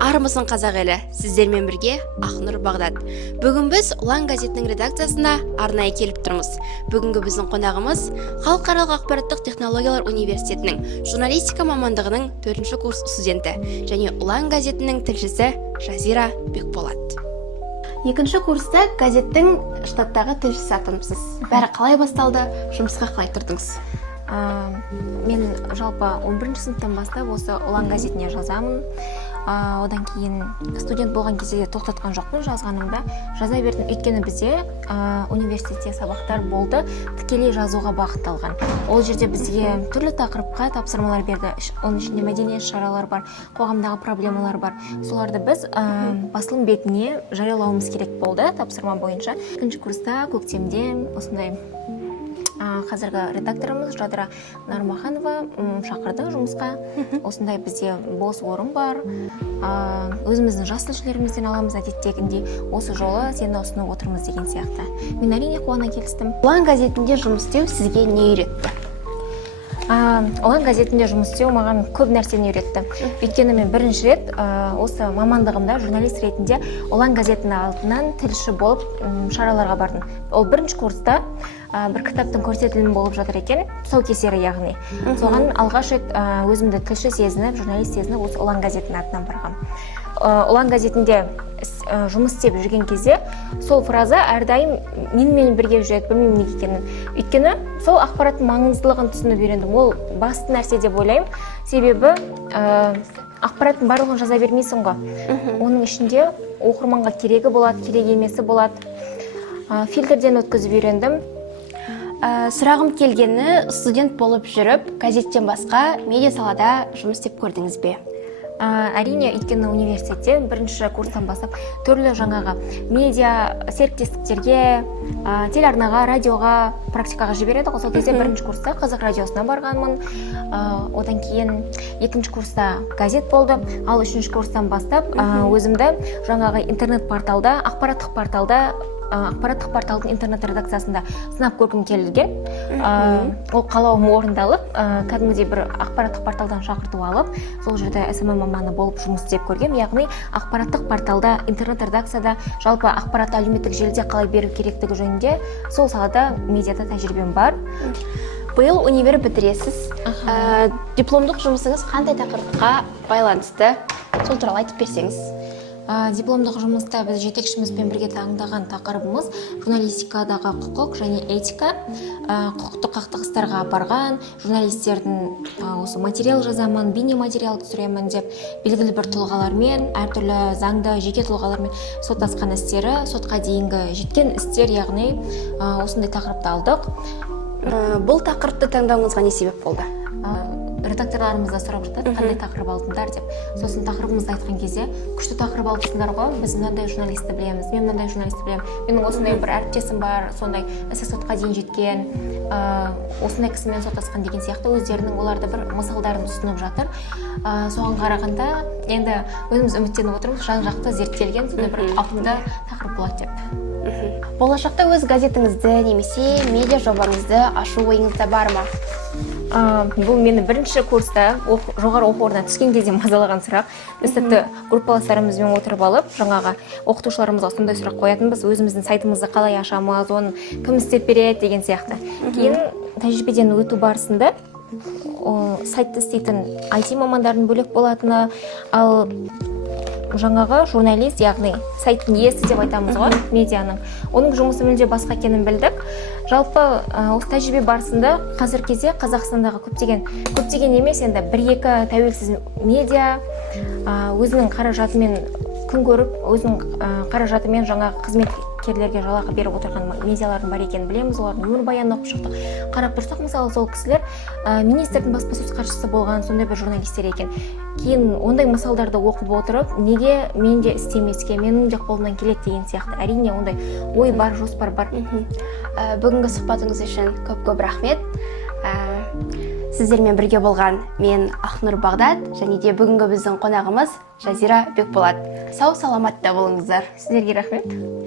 Армысың қазақ елі, сіздермен бірге Ақнұр Бағдат. Бүгін біз Ұлан газетінің редакциясына арнайы келіп тұрмыз. Бүгінгі біздің қонағымыз Халықаралық ақпараттық технологиялар университетінің журналистика мамандығының 4-ші курс студенті және Ұлан газетінің тілшісі Жазира Бекболат. 2-ші курста газеттің штаттағы тілшісі атаныпсыз. Бәрі қалай басталды, жұмысқа қалай тұрдыңыз? Мен жалпы 11-ші сыныптан бастап осы Ұлан газетіне жазамын. Одан кейін студент болған кезде тоқтатқан жоқпын жазғанымда. Жаза бердім, өйткені бізде университетте сабақтар болды, тікелей жазуға бағытталған. Ол жерде бізге түрлі тақырыпқа тапсырмалар берді. Оның ішінде мәдениет шаралар бар, қоғамдағы проблемалар бар. Соларды біз басылым бетіне жариялауымыз керек болды тапсырма бойынша. 2-ші курста көктемде осындай қазіргі редакторымыз Жадыра Нармаханова шақырды жұмысқа. Осындай бізде бос орын бар. Өзіміздің жас тілшілерімізден аламыз, әдеттегіндей. Осы жолы сені ұсынып отырмыз деген сияқты. Мен әрине қуана келістім. Ұлан газетінде жұмыс істеу сізге не үйретті? Ұлан газетінде жұмыс істеу маған көп нәрсені үйретті. Өйткені мен бірінші рет осы мамандығымда журналист ретінде Ұлан газетінің алдынан тілші болып шараларға бардым. Ол 1-ші курста бір кітаптың көрсетілімі болып жатыр екен, тұсаукесері яғни. Соған алғаш рет өзімді тілші сезініп, журналист сезініп, осы Ұлан газетінің атынан барғам. Ұлан газетінде жұмыс істеп жүрген кезде сол фраза әрдайым менімен бірге жүреді, білмеймін неге екенін. Өйткені сол ақпараттың маңыздылығын түсініп үйрендім. Ол басты нәрсе деп ойлаймын. Себебі ақпараттың барлығын жаза бермейсің ғой. Оның ішінде оқырманға керегі болады, керек емесі болады. Фильтрден өткізіп үйрендім. Сұрағым келгені, студент болып жүріп, газеттен басқа медиа салада жұмыс істеп көрдіңіз бе? Әрине, өйткені университетте 1-ші курстан бастап түрлі жаңағы медиа серіктестіктерге, телеарнаға, радиоға, практикаға жібереді. Сол кезде 1-ші курста Қазақ радиосына барғанмын. Одан кейін 2-ші курста газет болды. Ал 3-ші курстан бастап өзімді жаңағы интернет-порталда, ақпараттық порталдың интернет редакциясында сынап көргім келген. Ол қалауым орындалып, кәдімгідей бір ақпараттық порталдан шақырту алып, сол жерде СММ маманы болып жұмыс істеп көргем. Яғни ақпараттық порталда, интернет редакцияда, жалпы ақпаратты әлеуметтік желіде қалай беру керектігі жөнінде сол салада медиада тәжірибем бар. Биыл универ бітіресіз. Дипломдық жұмысыңыз қандай тақырыпқа байланысты? Сол туралы айтып берсеңіз. Дипломдық жұмыста біз жетекшімізбен бірге таңдаған тақырыбымыз журналистикадағы құқық және этика. Құқықтық қақтығыстарға апарған журналистердің осы материал жазамын, бейне материал түсіремін деп белгілі бір тұлғалармен, әртүрлі заңды жеке тұлғалармен соттасқан істері, сотқа дейінгі жеткен істер, яғни осындай тақырыпты алдық. Бұл тақырыпты таңдауыңызға не себеп болды? Редакторларымыз да сұрап жатады, қандай тақырып алдыңдар деп. Сосын тақырыбымызды айтқан кезде, күшті тақырып алдыңдар ғой, біз мынандай журналистті білеміз, мен мынандай журналистті білемін, менің осындай бір әріптесім бар, сондай ісі сотқа дейін жеткен, осындай кісімен соттасқан деген сияқты өздерінің оларды бір мысалдарын ұсынып жатыр. Соған қарағанда енді өзіміз үміттеніп отырмыз, жан-жақты зерттелген сондай бір ауқымды тақырып болады деп. Болашақта өз газетіңізді немесе медиа жобаңызды ашу ойыңызда бар ма? Бұл мені 1-ші курста жоғары оқу орнына түскен кезде мазалаған сұрақ. Біз тіпті группаластарымызбен отырып алып, жаңағы оқытушыларымызға сондай сұрақ қоятынбыз, өзіміздің сайтымызды қалай ашамыз, оны кім істеп береді деген сияқты. Кейін тәжірибеден өту барысында сайтты істейтін IT мамандардың бөлек болатыны, ал жаңағы журналист, яғни сайттың иесі деп айтамыз ғой, медианың. Оның жұмысы мүлде басқа екенін білдік. Жалпы осы тәжірибе барысында қазіргі кезде Қазақстандағы көптеген емес, енді 1-2 тәуелсіз медиа өзінің қаражатымен күн көріп, өзінің қаражатымен жаңа қызметкерлерге жалақы беріп отырған медиалардың бар екенін білеміз. Олардың өмірбаянын оқып шықтық. Қарап тұрсақ, мысалы, сол кісілер министрдің баспасөз хатшысы болған сондай бір журналистер екен. Кейін ондай мысалдарды оқып отырып, неге мен де істемеске, менің де қолымнан келеді деген сияқты. Әрине ондай ой бар, жоспар бар. Бүгінгі сұхбатыңыз үшін көп рахмет. Сіздермен бірге болған мен Ақнұр Бағдат және де бүгінгі біздің қонағымыз Жазира Бекболат. Сау саламатта болыңыздар. Сіздерге рахмет.